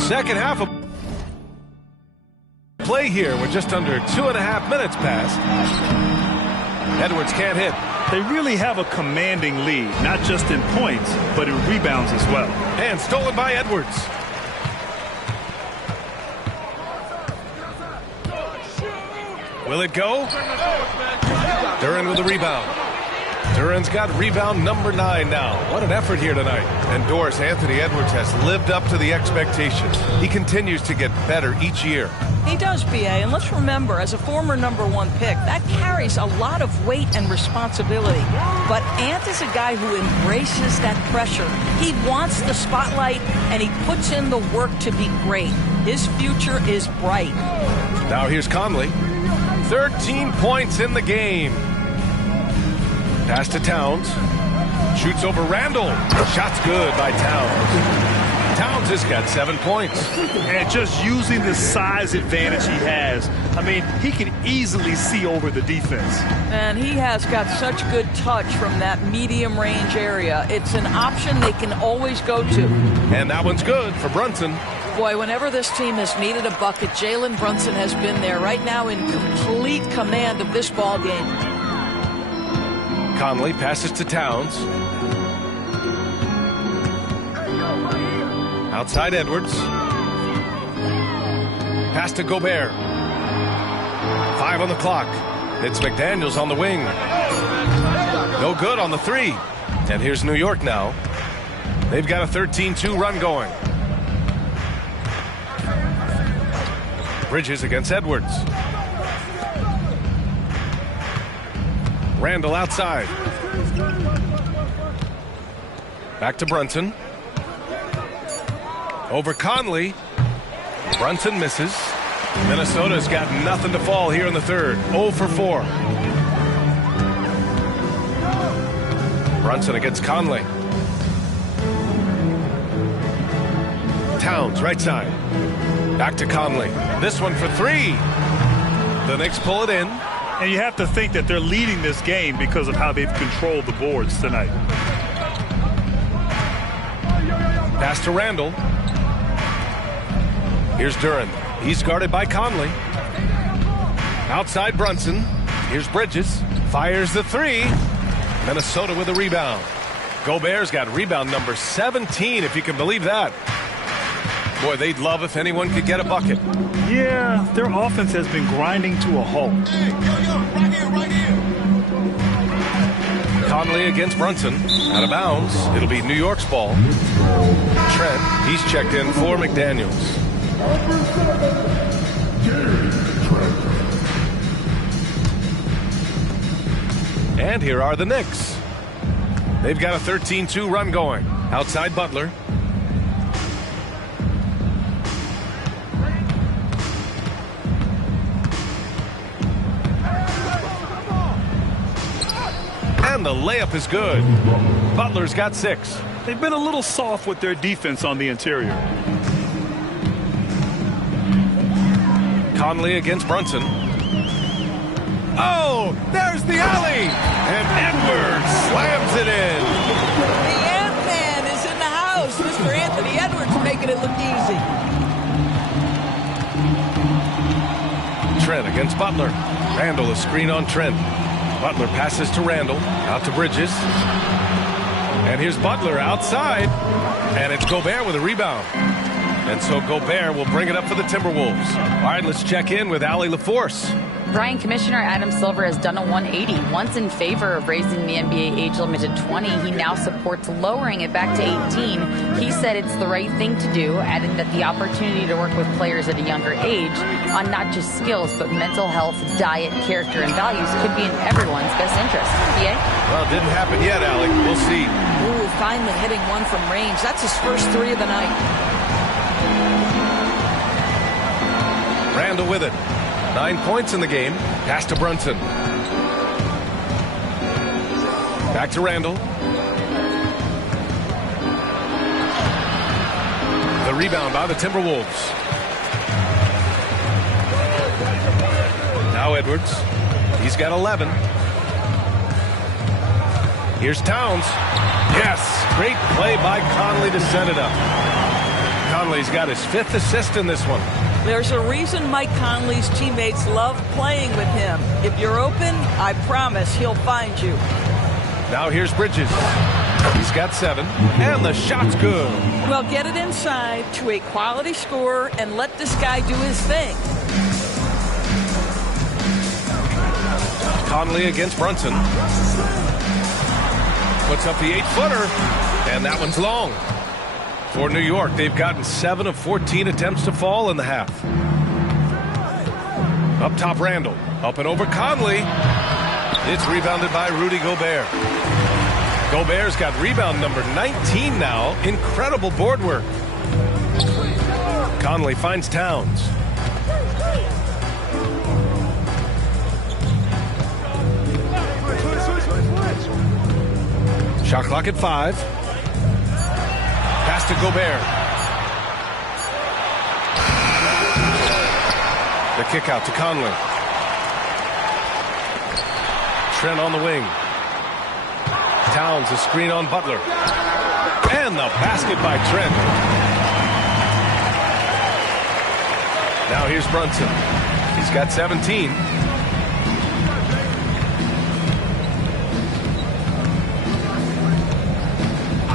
Second half of play here. We're just under 2.5 minutes past. Edwards can't hit. They really have a commanding lead, not just in points, but in rebounds as well. And stolen by Edwards. Will it go? Duren with the rebound. Duren's got rebound number 9 now. What an effort here tonight. And Doris, Anthony Edwards has lived up to the expectations. He continues to get better each year. He does, BA, and let's remember, as a former #1 pick, that carries a lot of weight and responsibility. But Ant is a guy who embraces that pressure. He wants the spotlight, and he puts in the work to be great. His future is bright. Now here's Conley. 13 points in the game. Pass to Towns. Shoots over Randall. Shot's good by Towns. Towns has got 7 points. And just using the size advantage he has, I mean, he can easily see over the defense. And he has got such good touch from that medium range area. It's an option they can always go to. And that one's good for Brunson. Boy, whenever this team has needed a bucket, Jalen Brunson has been there right now in complete command of this ball game. Conley passes to Towns. Outside Edwards. Pass to Gobert. 5 on the clock. It's McDaniels on the wing. No good on the 3. And here's New York now. They've got a 13-2 run going. Bridges against Edwards. Randall outside. Back to Brunson. Over Conley. Brunson misses. Minnesota's got nothing to fall here in the third. 0 for 4. Brunson against Conley. Towns, right side. Back to Conley. This one for 3. The Knicks pull it in. And you have to think that they're leading this game because of how they've controlled the boards tonight. Pass to Randall. Here's Duren. He's guarded by Conley. Outside Brunson. Here's Bridges. Fires the 3. Minnesota with a rebound. Gobert's got rebound number 17, if you can believe that. Boy, they'd love if anyone could get a bucket. Yeah, their offense has been grinding to a halt. Hey, right here. Conley against Brunson. Out of bounds. It'll be New York's ball. Trent, he's checked in for McDaniels. And here are the Knicks. They've got a 13-2 run going. Outside Butler. And the layup is good. Butler's got 6. They've been a little soft with their defense on the interior. Conley against Brunson. Oh, there's the alley. And Edwards slams it in. The Ant-Man is in the house. Mr. Anthony Edwards making it look easy. Trent against Butler. Randall a screen on Trent. Butler passes to Randall. Out to Bridges. And here's Butler outside. And it's Gobert with a rebound. And so Gobert will bring it up for the Timberwolves. All right, let's check in with Allie LaForce. Brian, Commissioner Adam Silver has done a 180. Once in favor of raising the NBA age limit to 20, he now supports lowering it back to 18. He said it's the right thing to do, adding that the opportunity to work with players at a younger age on not just skills, but mental health, diet, character, and values could be in everyone's best interest. BA? Well, it didn't happen yet, Allie. We'll see. Ooh, finally hitting one from range. That's his first 3 of the night. Randall with it. 9 points in the game. Pass to Brunson. Back to Randall. The rebound by the Timberwolves. Now Edwards. He's got 11. Here's Towns. Yes, great play by Conley to set it up. Conley's got his 5th assist in this one. There's a reason Mike Conley's teammates love playing with him. If you're open, I promise he'll find you. Now here's Bridges. He's got 7, and the shot's good. Well, get it inside to a quality scorer and let this guy do his thing. Conley against Brunson. Puts up the 8-footer, and that one's long. For New York, they've gotten 7 of 14 attempts to fall in the half. Up top, Randall. Up and over Conley. It's rebounded by Rudy Gobert. Gobert's got rebound number 19 now. Incredible board work. Conley finds Towns. Shot clock at 5. Pass to Gobert. The kick out to Conley. Trent on the wing. Towns, a screen on Butler. And the basket by Trent. Now here's Brunson. He's got 17.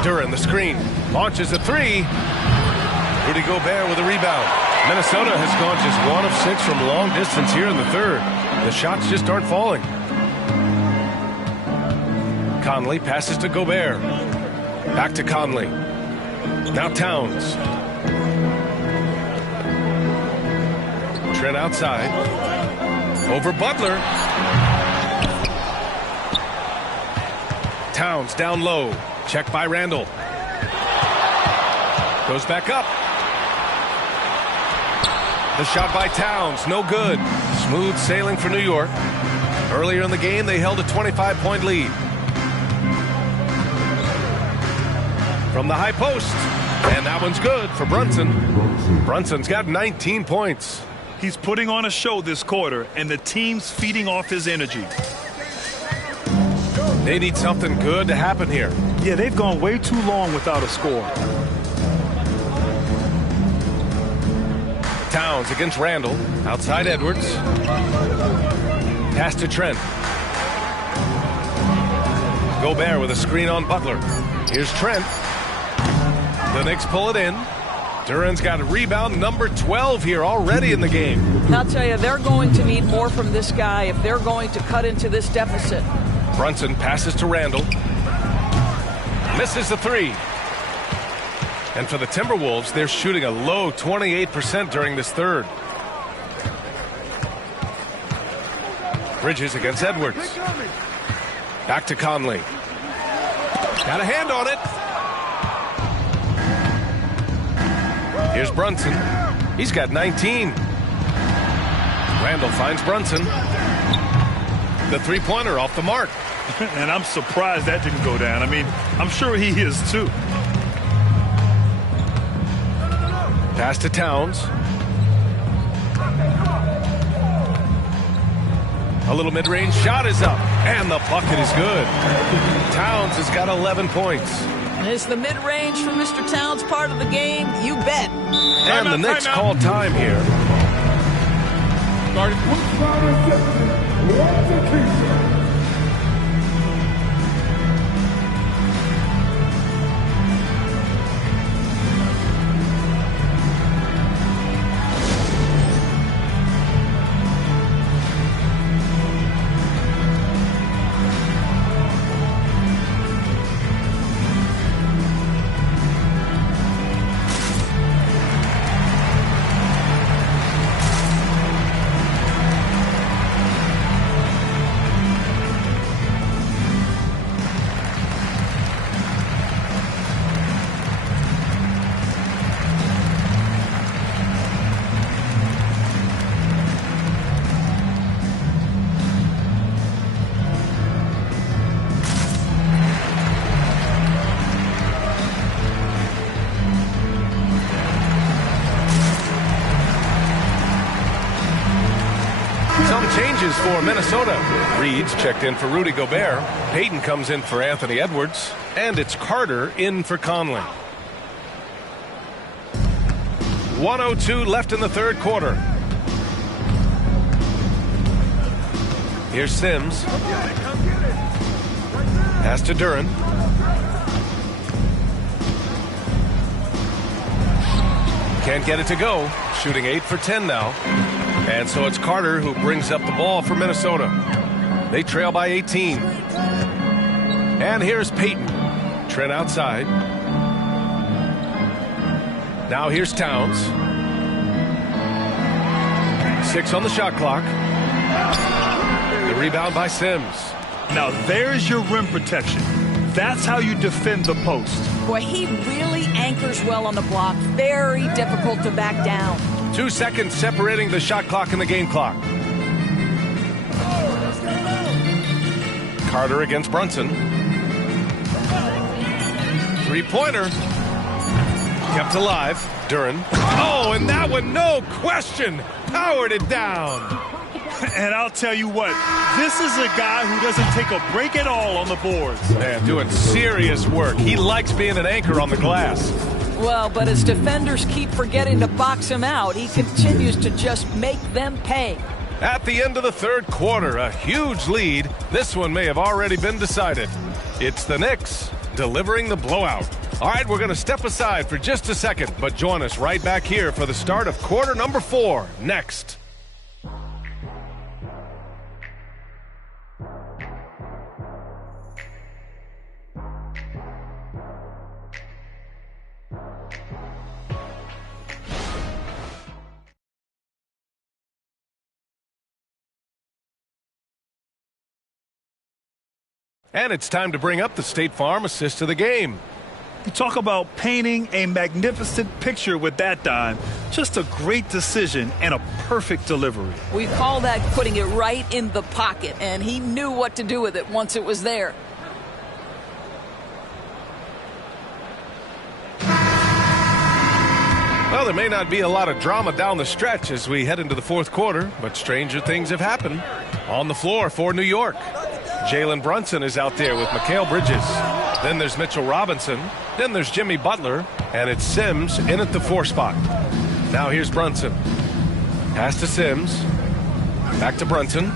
Duren, the screen. Launches a 3. Rudy Gobert with a rebound. Minnesota has gone just 1 of 6 from long distance here in the 3rd. The shots just aren't falling. Conley passes to Gobert. Back to Conley. Now Towns. Trent outside. Over Butler. Towns down low. Check by Randall. Goes back up. The shot by Towns, no good. Smooth sailing for New York. Earlier in the game, they held a 25-point lead. From the high post. And that one's good for Brunson. Brunson's got 19 points. He's putting on a show this quarter, and the team's feeding off his energy. They need something good to happen here. Yeah, they've gone way too long without a score. Towns against Randall. Outside Edwards. Pass to Trent. Gobert with a screen on Butler. Here's Trent. The Knicks pull it in. Duren's got a rebound number 12 here already in the game. I'll tell you, they're going to need more from this guy if they're going to cut into this deficit. Brunson passes to Randall. Misses the 3. And for the Timberwolves, they're shooting a low 28% during this 3rd. Bridges against Edwards. Back to Conley. Got a hand on it. Here's Brunson. He's got 19. Randall finds Brunson. The three-pointer off the mark. And I'm surprised that didn't go down. I mean, I'm sure he is too. Pass to Towns. A little mid-range shot is up. And the bucket is good. Towns has got 11 points. Is the mid-range for Mr. Towns part of the game? You bet. And the Knicks call time here. Changes for Minnesota. Reed's checked in for Rudy Gobert. Payton comes in for Anthony Edwards. And it's Carter in for Conley. 1:02 left in the third quarter. Here's Sims. Pass to Duren. Can't get it to go. Shooting 8 for 10 now. And so it's Carter who brings up the ball for Minnesota. They trail by 18. And here's Payton. Trent outside. Now here's Towns. 6 on the shot clock. The rebound by Sims. Now there's your rim protection. That's how you defend the post. Boy, he really anchors well on the block. Very difficult to back down. 2 seconds separating the shot clock and the game clock. Carter against Brunson. Three-pointer. Kept alive. Duren. Oh, and that one, no question, powered it down. And I'll tell you what, this is a guy who doesn't take a break at all on the boards. Man, doing serious work. He likes being an anchor on the glass. Well, but as defenders keep forgetting to box him out, he continues to just make them pay. At the end of the third quarter, a huge lead. This one may have already been decided. It's the Knicks delivering the blowout. All right, we're going to step aside for just a second, but join us right back here for the start of quarter number 4 next. And it's time to bring up the State Farm assist of the game. You talk about painting a magnificent picture with that dime. Just a great decision and a perfect delivery. We call that putting it right in the pocket, and he knew what to do with it once it was there. Well, there may not be a lot of drama down the stretch as we head into the fourth quarter, but stranger things have happened. On the floor for New York, Jalen Brunson is out there with Mikal Bridges. Then there's Mitchell Robinson. Then there's Jimmy Butler. And it's Sims in at the 4 spot. Now here's Brunson. Pass to Sims. Back to Brunson.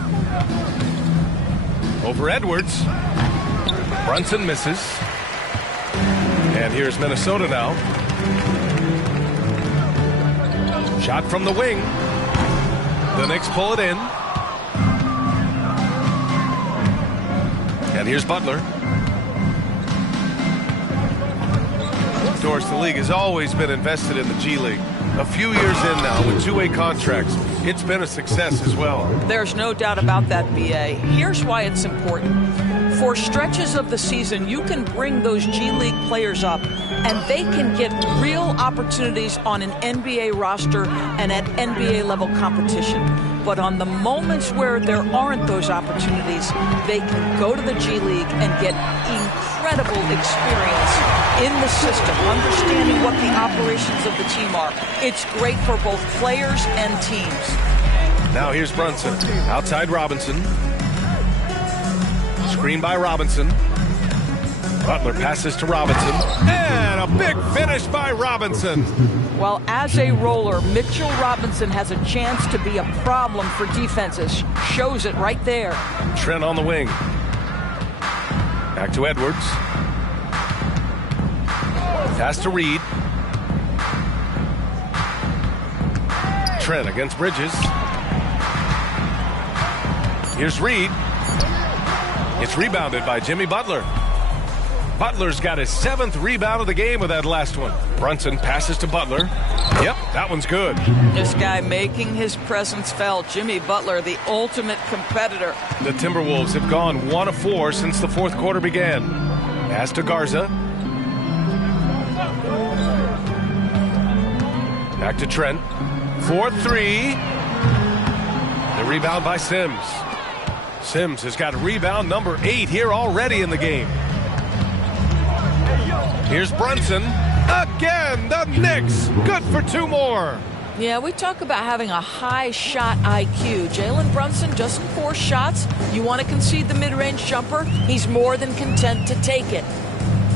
Over Edwards. Brunson misses. And here's Minnesota now. Shot from the wing. The Knicks pull it in. And here's Butler. Of course, the league has always been invested in the G League. A few years in now with 2-way contracts. It's been a success as well. There's no doubt about that, B.A. Here's why it's important. For stretches of the season, you can bring those G League players up, and they can get real opportunities on an NBA roster and at NBA-level competition. But on the moments where there aren't those opportunities, they can go to the G League and get incredible experience in the system, understanding what the operations of the team are. It's great for both players and teams. Now here's Brunson. Outside Robinson. Screen by Robinson. Butler passes to Robinson. And a big finish by Robinson. Well, as a roller, Mitchell Robinson has a chance to be a problem for defenses. Shows it right there. Trent on the wing. Back to Edwards. Pass to Reed. Trent against Bridges. Here's Reed. It's rebounded by Jimmy Butler. Butler's got his 7th rebound of the game with that last one. Brunson passes to Butler. Yep, that one's good. This guy making his presence felt. Jimmy Butler, the ultimate competitor. The Timberwolves have gone 1 of 4 since the fourth quarter began. Pass to Garza. Back to Trent. 4-3. The rebound by Sims. Sims has got rebound number 8 here already in the game. Here's Brunson. Again, the Knicks. Good for 2 more. Yeah, we talk about having a high shot IQ. Jalen Brunson doesn't force shots. You want to concede the mid-range jumper, he's more than content to take it.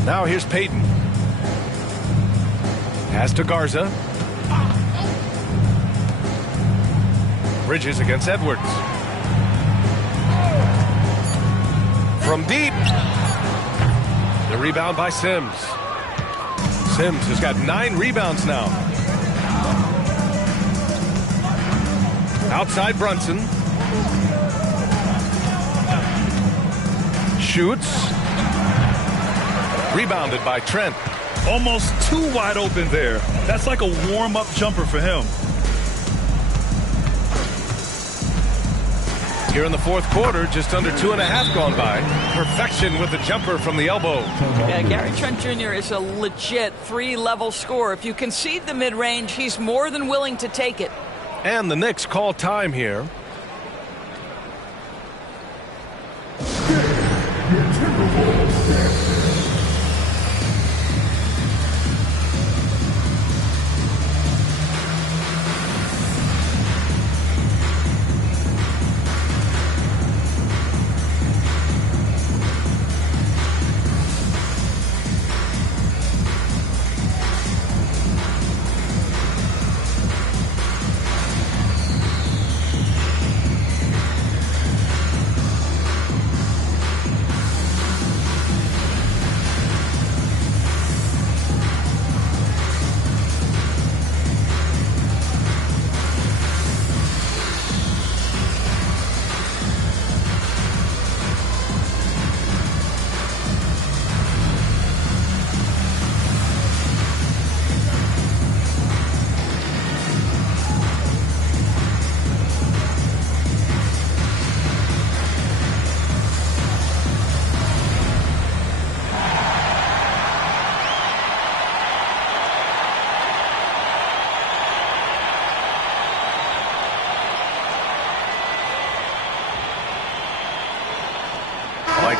Now here's Payton. Pass to Garza. Bridges against Edwards. From deep. The rebound by Sims. Sims has got 9 rebounds now. Outside Brunson. Shoots. Rebounded by Trent. Almost too wide open there. That's like a warm-up jumper for him. Here in the fourth quarter, just under 2.5 gone by. Perfection with the jumper from the elbow. Yeah, Gary Trent Jr. is a legit 3-level scorer. If you concede the mid-range, he's more than willing to take it. And the Knicks call time here.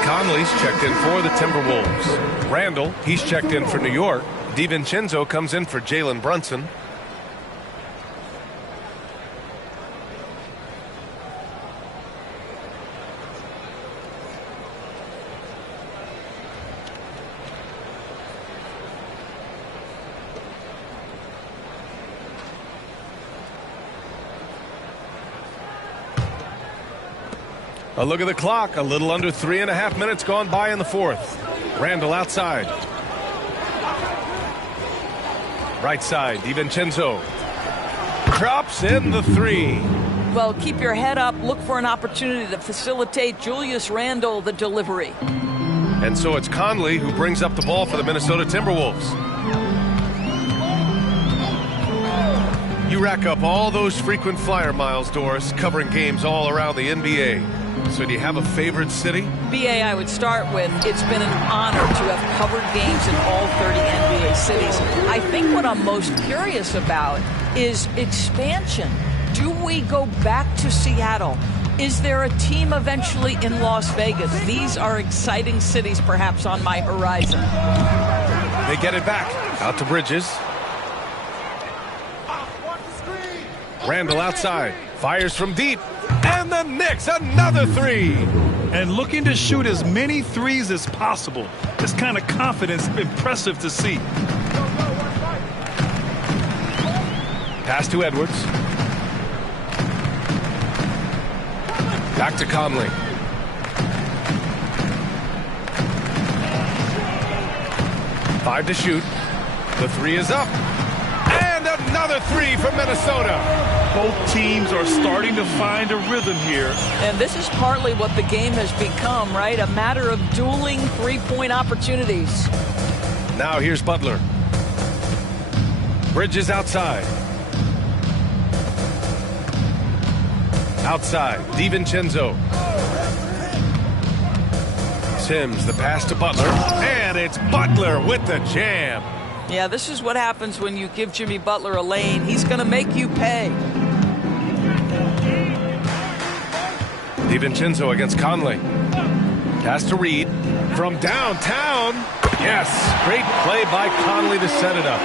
Conley's checked in for the Timberwolves. Randall, he's checked in for New York. DiVincenzo comes in for Jalen Brunson. A look at the clock. A little under 3.5 minutes gone by in the fourth. Randall outside. Right side, DiVincenzo. Drops in the 3. Well, keep your head up. Look for an opportunity to facilitate Julius Randle the delivery. And so it's Conley who brings up the ball for the Minnesota Timberwolves. You rack up all those frequent flyer miles, Doris, covering games all around the NBA. So do you have a favorite city? BA, I would start with, it's been an honor to have covered games in all 30 NBA cities. I think what I'm most curious about is expansion. Do we go back to Seattle? Is there a team eventually in Las Vegas? These are exciting cities perhaps on my horizon. They get it back. Out to Bridges. Randall outside. Fires from deep. And the Knicks, another 3. And looking to shoot as many threes as possible. This kind of confidence, impressive to see. Pass to Edwards. Back to Conley. Five to shoot. The 3 is up. And another 3 from Minnesota. Both teams are starting to find a rhythm here. And this is partly what the game has become, right? A matter of dueling three-point opportunities. Now here's Butler. Bridges outside. Outside, DiVincenzo. Sims, the pass to Butler. And it's Butler with the jam. Yeah, this is what happens when you give Jimmy Butler a lane. He's going to make you pay. DiVincenzo against Conley. Pass to Reed. From downtown. Yes, great play by Conley to set it up.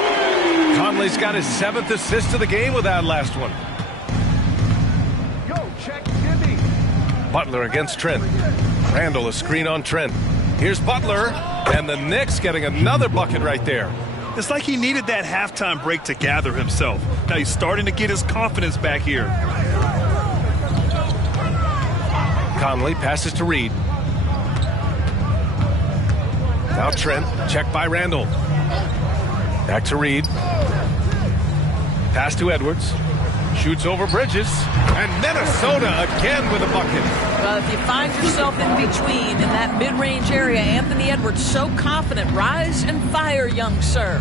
Conley's got his 7th assist of the game with that last one. Go, check Jimmy. Butler against Trent. Randall a screen on Trent. Here's Butler. And the Knicks getting another bucket right there. It's like he needed that halftime break to gather himself. Now he's starting to get his confidence back here. Conley passes to Reed. Now Trent, checked by Randall. Back to Reed. Pass to Edwards. Shoots over Bridges. And Minnesota again with a bucket. Well, if you find yourself in between in that mid-range area, Anthony Edwards so confident. Rise and fire, young sir.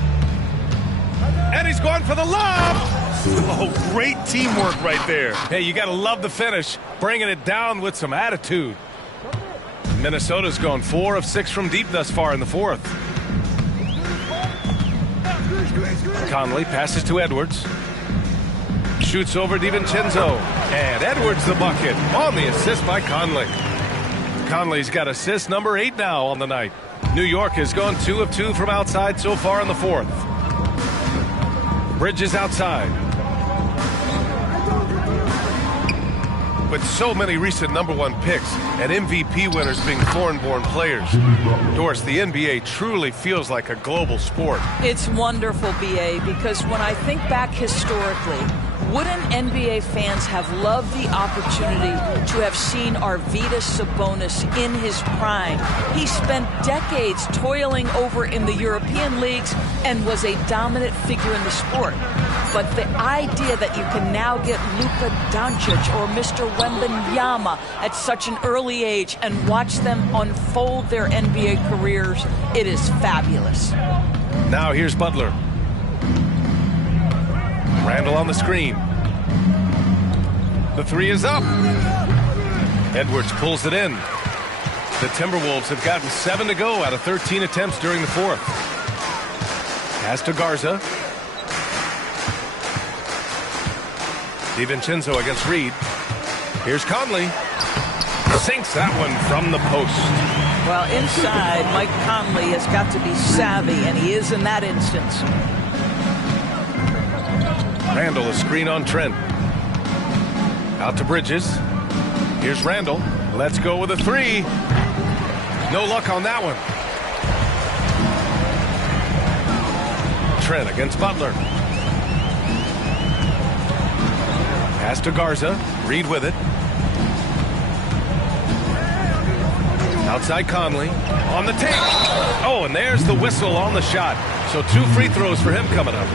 And he's going for the lob. Oh, great teamwork right there. Hey, you got to love the finish. Bringing it down with some attitude. Minnesota's gone 4 of 6 from deep thus far in the fourth. Conley passes to Edwards. Shoots over DiVincenzo. And Edwards the bucket on the assist by Conley. Conley's got assist number 8 now on the night. New York has gone 2 of 2 from outside so far in the fourth. Bridges outside. With so many recent #1 picks and MVP winners being foreign-born players, Doris, the NBA truly feels like a global sport. It's wonderful, BA, because when I think back historically, wouldn't NBA fans have loved the opportunity to have seen Arvydas Sabonis in his prime? He spent decades toiling over in the European leagues and was a dominant figure in the sport. But the idea that you can now get Luka Doncic or Mr. Wembanyama at such an early age and watch them unfold their NBA careers, it is fabulous. Now here's Butler. Randall on the screen. The 3 is up. Edwards pulls it in. The Timberwolves have gotten 7 to go out of 13 attempts during the fourth. Pass to Garza. DiVincenzo against Reed. Here's Conley. Sinks that one from the post. Well, inside, Mike Conley has got to be savvy, and he is in that instance. Randall, a screen on Trent. Out to Bridges. Here's Randall. Let's go with a 3. No luck on that one. Trent against Butler. Pass to Garza. Reed with it. Outside Conley. On the take. Oh, and there's the whistle on the shot. So 2 free throws for him coming up.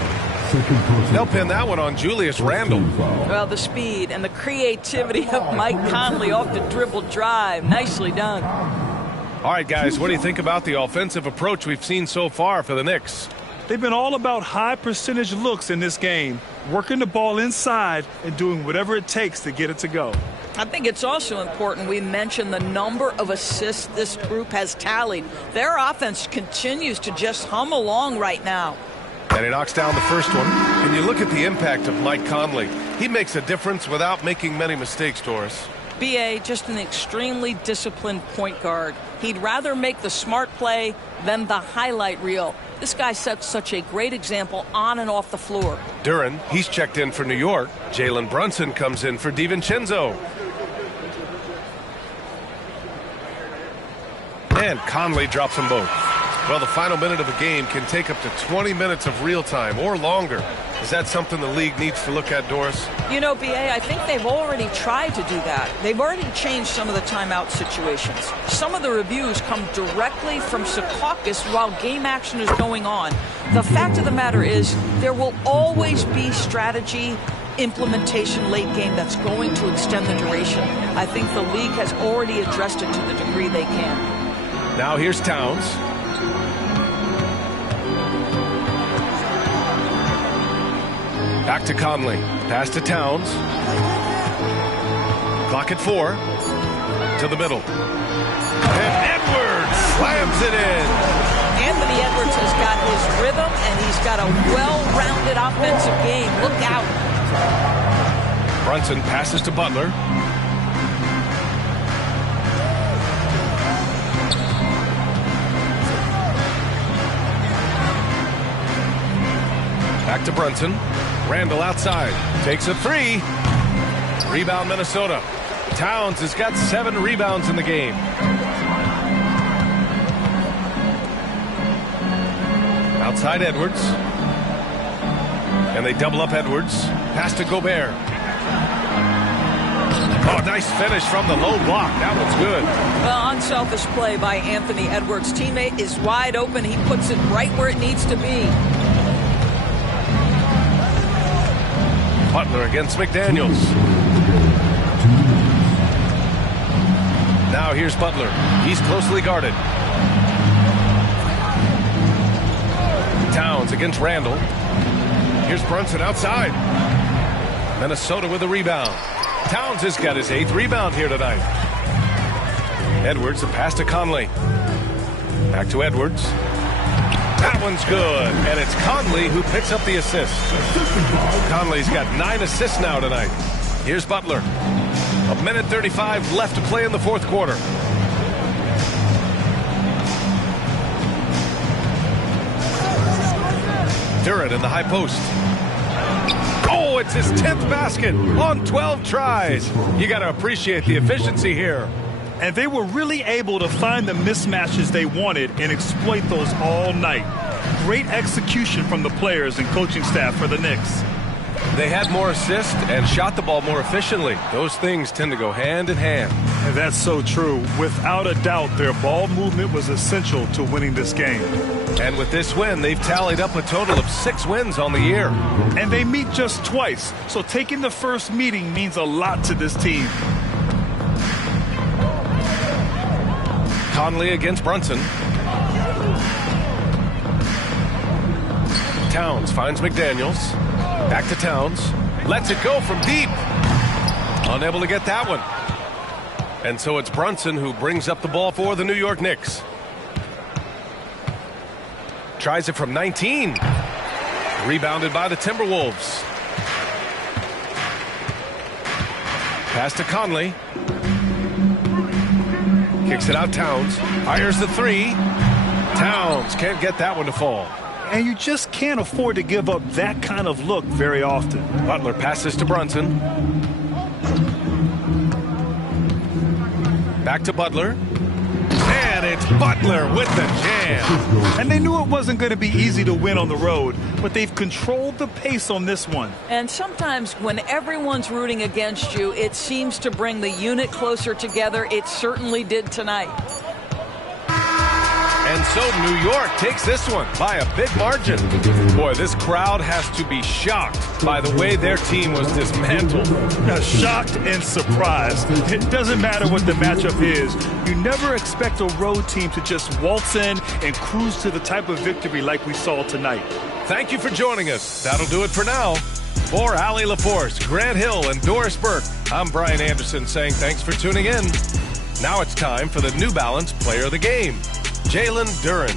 They'll pin that one on Julius Randle. Well, the speed and the creativity of Mike Conley off the dribble drive. Nicely done. All right, guys, what do you think about the offensive approach we've seen so far for the Knicks? They've been all about high percentage looks in this game, working the ball inside and doing whatever it takes to get it to go. I think it's also important we mention the number of assists this group has tallied. Their offense continues to just hum along right now. And he knocks down the first one. And you look at the impact of Mike Conley. He makes a difference without making many mistakes, Doris. B.A., just an extremely disciplined point guard. He'd rather make the smart play than the highlight reel. This guy sets such a great example on and off the floor. Duren, he's checked in for New York. Jalen Brunson comes in for DiVincenzo. And Conley drops them both. Well, the final minute of a game can take up to 20 minutes of real time or longer. Is that something the league needs to look at, Doris? You know, B.A., I think they've already tried to do that. They've already changed some of the timeout situations. Some of the reviews come directly from Secaucus while game action is going on. The fact of the matter is there will always be strategy implementation late game that's going to extend the duration. I think the league has already addressed it to the degree they can. Now here's Towns. Back to Conley. Pass to Towns. Clock at 4. To the middle. And Edwards slams it in. Anthony Edwards has got his rhythm, and he's got a well-rounded offensive game. Look out. Brunson passes to Butler. Back to Brunson. Randall outside. Takes a 3. Rebound Minnesota. Towns has got 7 rebounds in the game. Outside Edwards. And they double up Edwards. Pass to Gobert. Oh, nice finish from the low block. That was good. Well, unselfish play by Anthony Edwards. Teammate is wide open. He puts it right where it needs to be. Butler against McDaniels. Now here's Butler. He's closely guarded. Towns against Randall. Here's Brunson outside. Minnesota with a rebound. Towns has got his 8th rebound here tonight. Edwards, the pass to Conley. Back to Edwards. That one's good. And it's Conley who picks up the assist. Conley's got 9 assists now tonight. Here's Butler. 1:35 left to play in the 4th quarter. Duren in the high post. Oh, it's his 10th basket on 12 tries. You got to appreciate the efficiency here. And they were really able to find the mismatches they wanted and exploit those all night. Great execution from the players and coaching staff for the Knicks. They had more assists and shot the ball more efficiently. Those things tend to go hand in hand. And that's so true. Without a doubt, their ball movement was essential to winning this game. And with this win, they've tallied up a total of 6 wins on the year. And they meet just twice, so taking the first meeting means a lot to this team. Conley against Brunson. Towns finds McDaniels. Back to Towns. Lets it go from deep. Unable to get that one. And so it's Brunson who brings up the ball for the New York Knicks. Tries it from 19. Rebounded by the Timberwolves. Pass to Conley. Kicks it out Towns. Fires the 3. Towns can't get that one to fall. And you just can't afford to give up that kind of look very often. Butler passes to Brunson. Back to Butler. And it's Butler with the jam. And they knew it wasn't going to be easy to win on the road, but they've controlled the pace on this one. And sometimes when everyone's rooting against you, it seems to bring the unit closer together. It certainly did tonight. And so New York takes this one by a big margin. Boy, this crowd has to be shocked by the way their team was dismantled. Shocked and surprised. It doesn't matter what the matchup is. You never expect a road team to just waltz in and cruise to the type of victory like we saw tonight. Thank you for joining us. That'll do it for now. For Allie LaForce, Grant Hill, and Doris Burke, I'm Brian Anderson saying thanks for tuning in. Now it's time for the New Balance Player of the Game, Jalen Duren.